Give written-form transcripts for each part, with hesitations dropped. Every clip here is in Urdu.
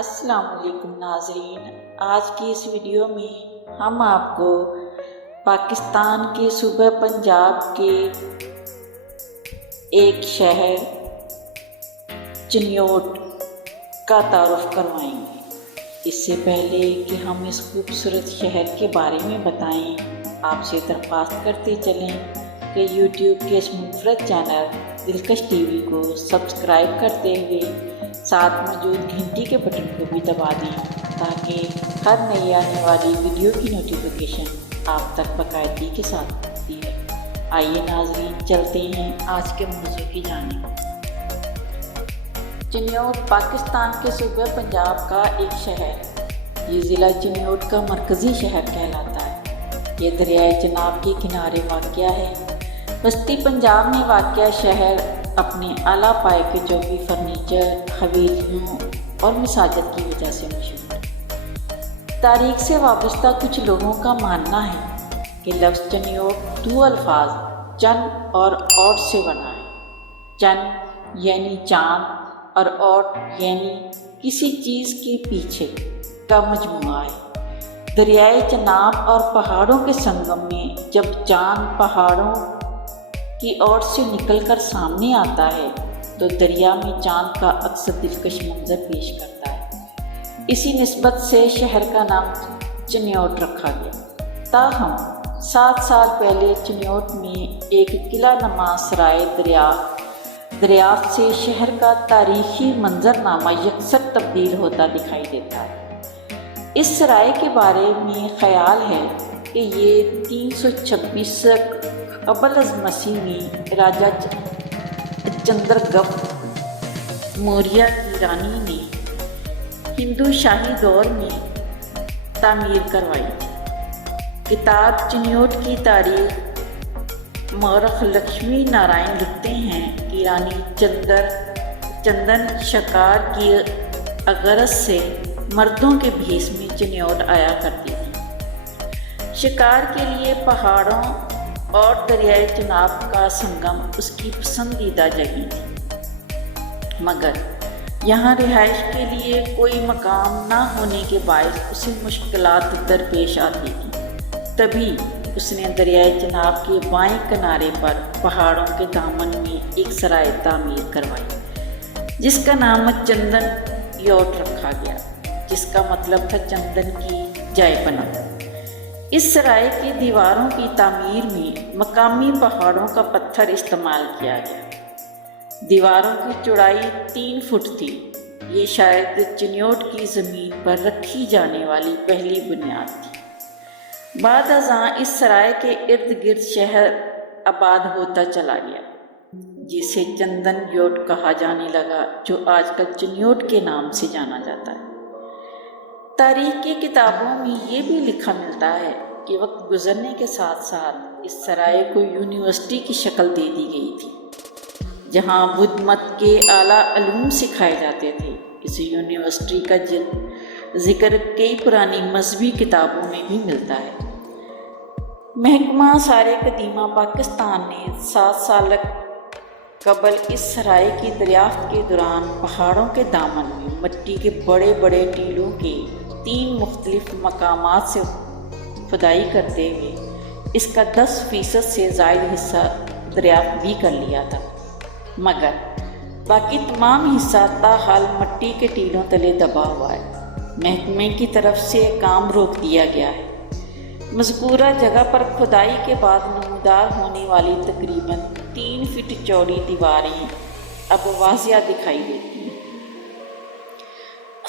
السلام علیکم ناظرین، آج کی اس ویڈیو میں ہم آپ کو پاکستان کے صوبہ پنجاب کے ایک شہر چنیوٹ کا تعارف کروائیں گے۔ اس سے پہلے کہ ہم اس خوبصورت شہر کے بارے میں بتائیں، آپ سے درخواست کرتے چلیں کہ یوٹیوب کے اس منفرد چینل دلکش ٹی وی کو سبسکرائب کرتے ہوئے ساتھ موجود گھنٹی کے بٹن کو بھی دبا دیں تاکہ ہر نئی آنے والی ویڈیو کی نوٹیفیکیشن آپ تک باقاعدگی کے ساتھ پہنچتی ہے۔ آئیے ناظرین، چلتے ہیں آج کے موضوع کی جانب۔ چنیوٹ پاکستان کے صوبہ پنجاب کا ایک شہر ہے۔ یہ ضلع چنیوٹ کا مرکزی شہر کہلاتا ہے۔ یہ دریائے چناب کے کنارے واقع ہے۔ وسطی پنجاب میں واقع شہر اپنے اعلیٰ پائے کے جوگی فرنیچر، حویلیوں اور مساجد کی وجہ سے مشہور ہے۔ تاریخ سے وابستہ کچھ لوگوں کا ماننا ہے کہ لفظ چنیوٹ دو الفاظ چن اور اوٹ سے بنا ہے۔ چن یعنی چاند اور اوٹ یعنی کسی چیز کے پیچھے کا مجموعہ ہے۔ دریائے چناب اور پہاڑوں کے سنگم میں جب چاند پہاڑوں کی اوٹ سے نکل کر سامنے آتا ہے تو دریا میں چاند کا اکثر دلکش منظر پیش کرتا ہے۔ اسی نسبت سے شہر کا نام چنیوٹ رکھا گیا۔ تاہم 7 سال پہلے چنیوٹ میں ایک قلعہ نما سرائے دریافت سے شہر کا تاریخی منظرنامہ یکسر تبدیل ہوتا دکھائی دیتا ہے۔ اس سرائے کے بارے میں خیال ہے کہ یہ 326 قبل از مسیح میں راجہ چندرگپت موریہ کی رانی نے ہندو شاہی دور میں تعمیر کروائی تھی۔ کتاب چنیوٹ کی تاریخ مورخ لکشمی نارائن لکھتے ہیں کہ رانی چندن شکار کی غرض سے مردوں کے بھیس میں چنیوٹ آیا کرتی تھی۔ شکار کے لیے پہاڑوں اور دریائے چناب کا سنگم اس کی پسندیدہ جگہ تھی، مگر یہاں رہائش کے لیے کوئی مقام نہ ہونے کے باعث اسے مشکلات درپیش آتی تھیں۔ تبھی اس نے دریائے چناب کے بائیں کنارے پر پہاڑوں کے دامن میں ایک سرائے تعمیر کروائی جس کا نام چندن یوٹ رکھا گیا، جس کا مطلب تھا چندن کی جائے پناہ۔ اس سرائے کی دیواروں کی تعمیر میں مقامی پہاڑوں کا پتھر استعمال کیا گیا۔ دیواروں کی چوڑائی 3 فٹ تھی۔ یہ شاید چنیوٹ کی زمین پر رکھی جانے والی پہلی بنیاد تھی۔ بعد ازاں اس سرائے کے ارد گرد شہر آباد ہوتا چلا گیا جسے چندن یوٹ کہا جانے لگا، جو آج کل چنیوٹ کے نام سے جانا جاتا ہے۔ تاریخ کی کتابوں میں یہ بھی لکھا ملتا ہے کہ وقت گزرنے کے ساتھ ساتھ اس سرائے کو یونیورسٹی کی شکل دے دی گئی تھی، جہاں بدھ مت کے اعلیٰ علوم سکھائے جاتے تھے۔ اس یونیورسٹی کا ذکر کئی پرانی مذہبی کتابوں میں بھی ملتا ہے۔ محکمہ آثار قدیمہ پاکستان نے 7 سال قبل اس سرائے کی دریافت کے دوران پہاڑوں کے دامن میں مٹی کے بڑے بڑے ٹیلوں کے 3 مختلف مقامات سے کھدائی کرتے ہوئے اس کا 10% سے زائد حصہ دریافت بھی کر لیا تھا، مگر باقی تمام حصہ تاحال مٹی کے ٹیلوں تلے دبا ہوا ہے۔ محکمے کی طرف سے کام روک دیا گیا ہے۔ مذکورہ جگہ پر کھدائی کے بعد نمودار ہونے والی تقریباً 3 فٹ چوڑی دیواریں اب واضح دکھائی دیتی ہیں۔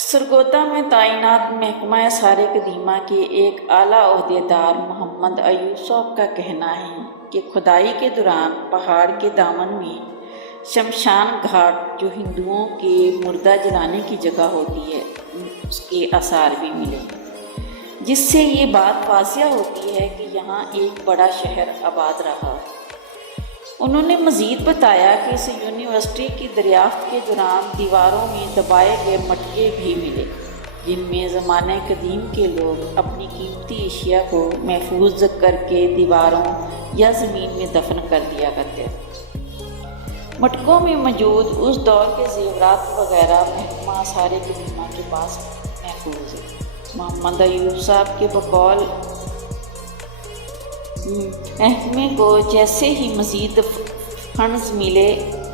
سرگودا میں تعینات محکمہ آثار قدیمہ کے ایک اعلیٰ عہدیدار محمد ایوب صاحب کا کہنا ہے کہ کھدائی کے دوران پہاڑ کے دامن میں شمشان گھاٹ، جو ہندوؤں کے مردہ جلانے کی جگہ ہوتی ہے، اس کے آثار بھی ملے، جس سے یہ بات واضح ہوتی ہے کہ یہاں ایک بڑا شہر آباد رہا ہے۔ انہوں نے مزید بتایا کہ اس یونیورسٹی کی دریافت کے دوران دیواروں میں دبائے گئے مٹکے بھی ملے، جن میں زمانہ قدیم کے لوگ اپنی قیمتی اشیاء کو محفوظ کر کے دیواروں یا زمین میں دفن کر دیا کرتے تھے۔ مٹکوں میں موجود اس دور کے زیورات وغیرہ محکمہ سارے قدیمہ کے پاس محفوظ ہے۔ محمد ایوب صاحب کے بقول محکمے کو جیسے ہی مزید فنڈز ملے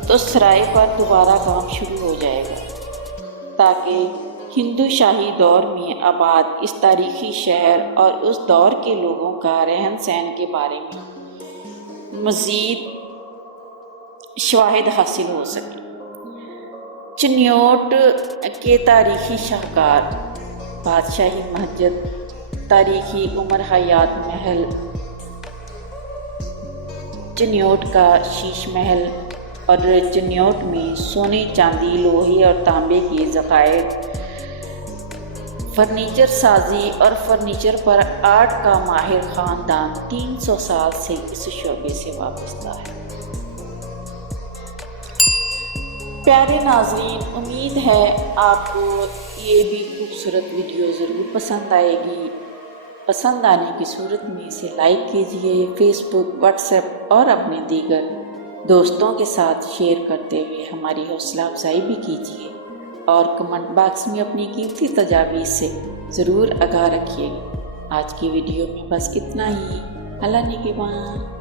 تو سرائے پر دوبارہ کام شروع ہو جائے گا، تاکہ ہندو شاہی دور میں آباد اس تاریخی شہر اور اس دور کے لوگوں کا رہن سہن کے بارے میں مزید شواہد حاصل ہو سکے۔ چنیوٹ کے تاریخی شاہکار، بادشاہی مسجد، تاریخی عمر حیات محل، چنیوٹ کا شیش محل اور چنیوٹ میں سونے، چاندی، لوہے اور تانبے کے ذخائر، فرنیچر سازی اور فرنیچر پر آرٹ کا ماہر خاندان 300 سال سے اس شعبے سے وابستہ ہے۔ پیارے ناظرین، امید ہے آپ کو یہ بھی خوبصورت ویڈیو ضرور پسند آئے گی۔ پسند آنے کی صورت میں اسے لائک کیجیے، فیس بک، واٹس ایپ اور اپنے دیگر دوستوں کے ساتھ شیئر کرتے ہوئے ہماری حوصلہ افزائی بھی کیجیے، اور کمنٹ باکس میں اپنی قیمتی تجاویز سے ضرور آگاہ رکھیے گا۔ آج کی ویڈیو میں بس اتنا ہی۔ اللہ نگہبان۔